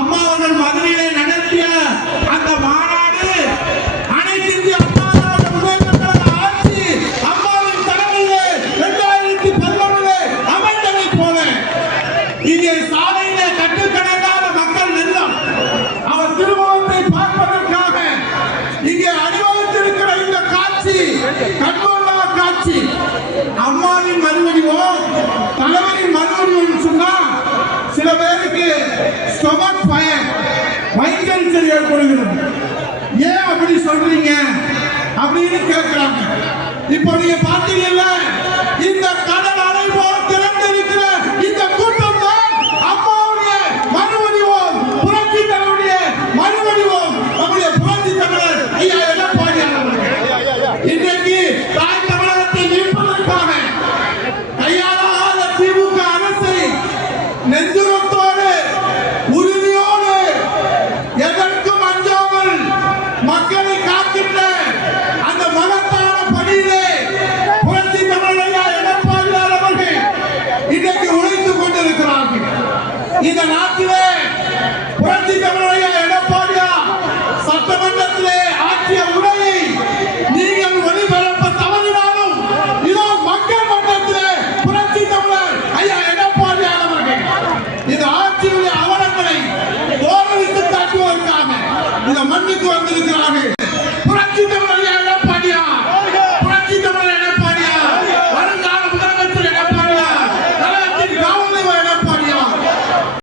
அம்மா அவர்கள் மதுரையிலே நடத்திய அந்த மாநாடு அனைத்து இந்திய அம்மா ஆட்சி அம்மாவின் தலைமையிலே இரண்டாயிரத்தி பதினொன்னுல அமைந்ததை போல இங்கே சாலையிலே கட்டுக்கணக்கான மக்கள் நிலம் அவர் திருமணத்தை பார்ப்பதற்காக இங்கே அணிவகுத்திருக்கிற இந்த காட்சி கண்கொள்ளா காட்சி. அம்மாவின் மறுவடிவம் தலைவரின் மறுவடிவம் சொன்னா சில பேருக்கு ஸ்டொமக் ஃபயர் வயிற்றறிச்சல் ஏற்படுகிறது ஏன் அப்படி சொல்றீங்க? அப்படின்னு கேட்கிறாங்க. இப்போ நீங்க பார்த்தீங்கன்னா இந்த நாட்டிலே புரட்சி தமிழையா எடப்பாடியா சட்டமன்றத்திலே ஆற்றிய உரையை நீங்கள் ஒளிபரப்ப தவறினாலும் இதோ மக்கள் மன்றத்திலே புரட்சி தமிழர் ஐயா எடப்பாடியார் அவர்கள் இந்த ஆட்சியுடைய அவலங்களை தோரணித்து காட்டுவதற்காக இந்த மண்ணுக்கு வந்திருக்கிறார்கள். புரட்சி தமிழர்